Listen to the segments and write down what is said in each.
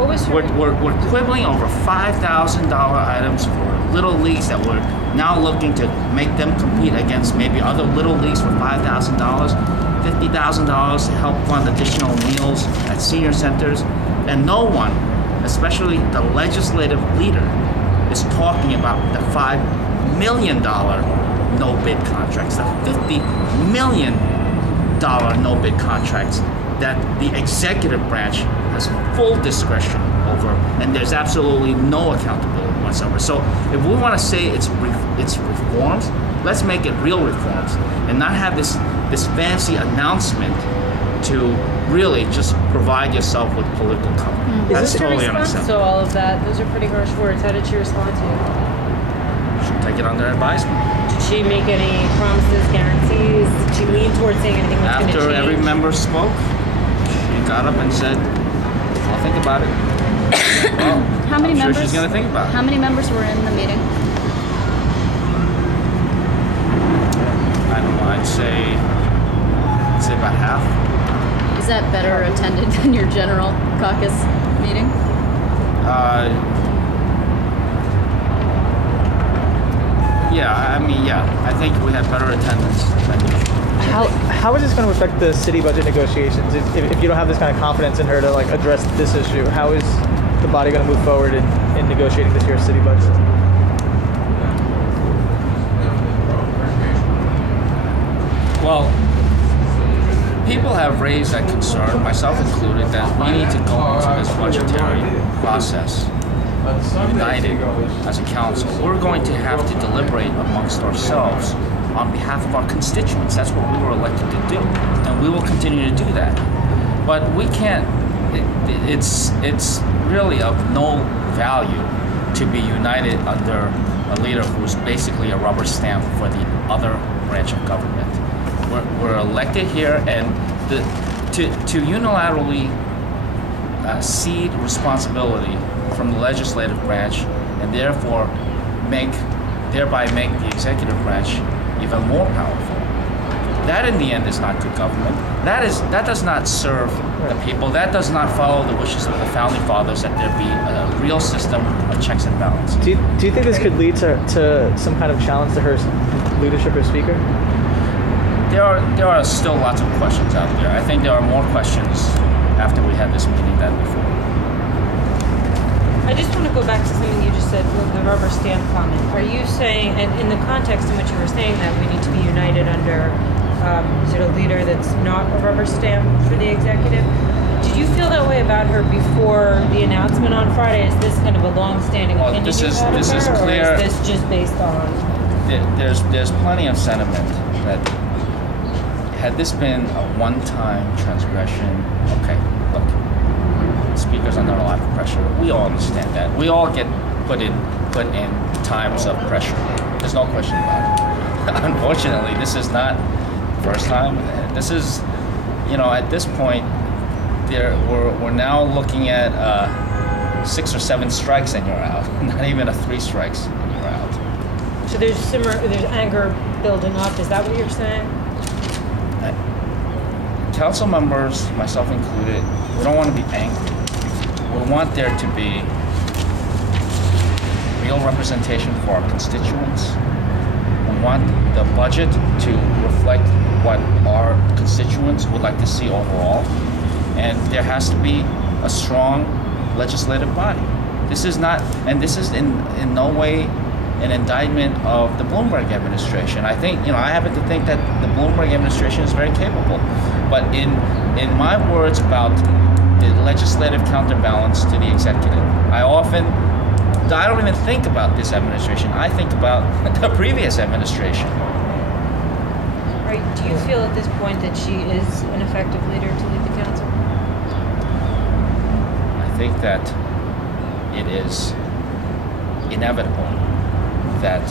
What was her... We're quibbling over $5,000 items for little leagues that we're now looking to make them compete against maybe other little leagues for $5,000, $50,000 to help fund additional meals at senior centers. And no one, especially the legislative leader, is talking about the $5 million no-bid contracts, the $50 million no-bid contracts that the executive branch has full discretion over, and there's absolutely no accountability whatsoever. So if we want to say it's reforms, let's make it real reforms and not have this fancy announcement to really just provide yourself with political cover. That's totally unacceptable. So all of that, those are pretty harsh words. How did she respond to you? Should take it under advisement. Did she make any promises, guarantees? Did she lean towards saying anything that's going to change? After every member spoke, she got up and said, "I'll think about it." Well, how many members? Sure she's going to think about it. How many members were in the meeting? I don't know. I'd say about half. Is that better attended than your general caucus meeting? Yeah, I mean, yeah. I think we had better attendance than usual. How is this going to affect the city budget negotiations? If you don't have this kind of confidence in her to like address this issue, how is the body going to move forward in negotiating this year's city budget? Well, people have raised that concern, myself included, that we need to go into this budgetary process united as a council. We're going to have to deliberate amongst ourselves on behalf of our constituents. That's what we were elected to do, and we will continue to do that. But we can't, it's really of no value to be united under a leader who's basically a rubber stamp for the other branch of government. We're elected here, and to unilaterally cede responsibility from the legislative branch, and therefore thereby make the executive branch even more powerful. That, in the end, is not good government. That does not serve the people. That does not follow the wishes of the founding fathers, that there be a real system of checks and balances. Do you think this could lead to some kind of challenge to her leadership as speaker? There are still lots of questions out there. I think there are more questions after we had this meeting than before. I just want to go back to something you just said, the rubber stamp comment. Are you saying, and in the context in which you were saying that we need to be united under, is it a leader that's not a rubber stamp for the executive? Did you feel that way about her before the announcement on Friday? Is this kind of a long-standing opinion this is or clear. is this just based on? There's plenty of sentiment that had this been a one-time transgression, okay, look. Speakers under a lot of pressure. We all understand that. We all get put in times of pressure. There's no question about it. Unfortunately, this is not the first time. This is, at this point, we're now looking at 6 or 7 strikes and you're out. Not even a 3 strikes and you're out. So there's anger building up. Is that what you're saying? Council members, myself included, we don't want to be angry. We want there to be real representation for our constituents. We want the budget to reflect what our constituents would like to see overall. And there has to be a strong legislative body. This is not, and this is in no way an indictment of the Bloomberg administration. I think, I happen to think that the Bloomberg administration is very capable. But in my words about the legislative counterbalance to the executive, I don't even think about this administration. I think about the previous administration. Right. Do you feel at this point that she is an effective leader to lead the council? I think that it is inevitable that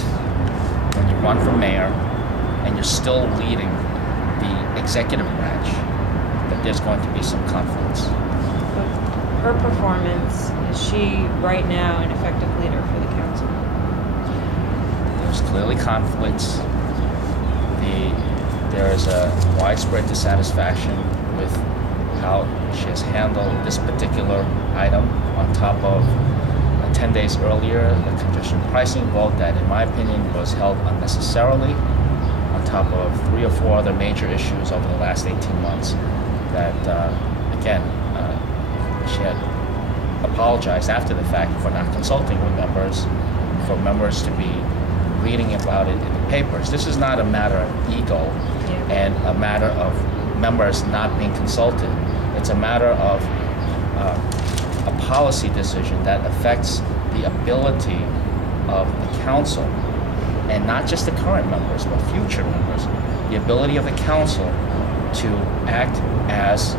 when you run for mayor and you're still leading the executive branch, that there's going to be some conflicts. Her performance, is she right now an effective leader for the council? There's clearly conflicts. There is a widespread dissatisfaction with how how she has handled this particular item on top of 10 days earlier, the congestion pricing vote that, in my opinion, was held unnecessarily, on top of 3 or 4 other major issues over the last 18 months that, again, she had apologized after the fact for not consulting with members, for members to be reading about it in the papers. This is not a matter of ego and a matter of members not being consulted. It's a matter of a policy decision that affects the ability of the council, and not just the current members, but future members, the ability of the council to act as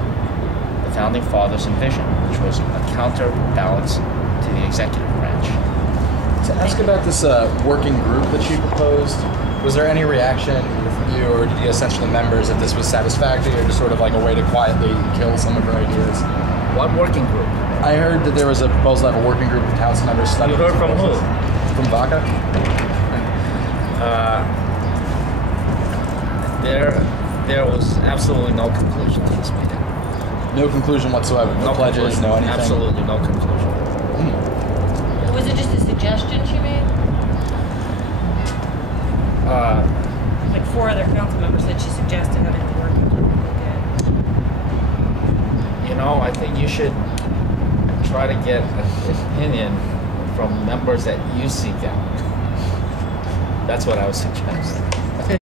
the founding fathers envisioned, which was a counterbalance to the executive branch. To ask about this working group that she proposed, was there any reaction from you, or did you get a sense from the members that this was satisfactory, or just sort of like a way to quietly kill some of her ideas? What working group? I heard that there was a proposal to have a working group of council members studying. You heard from who? From Vaca? There was absolutely no conclusion to this meeting. No conclusion whatsoever. No pledges, conclusion. no anything. Absolutely no conclusion. Was it just a suggestion she made? Like 4 other council members said she suggested having a working group look at. You know, I think you should try to get an opinion from members that you seek out. That's what I would suggest.